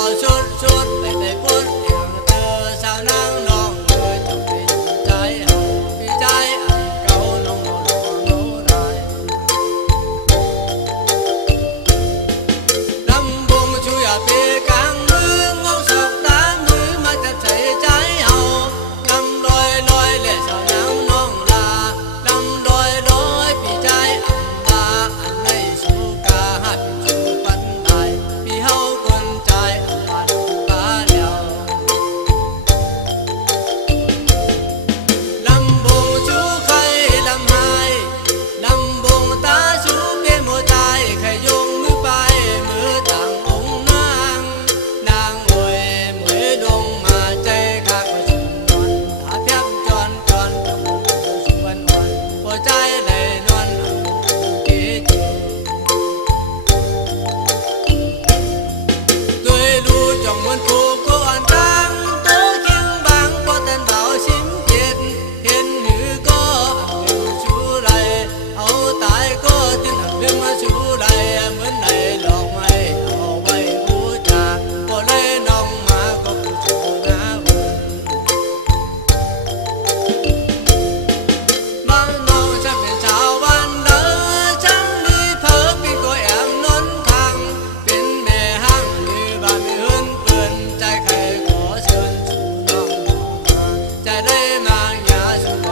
cho chốt chốt bay bay Thank you.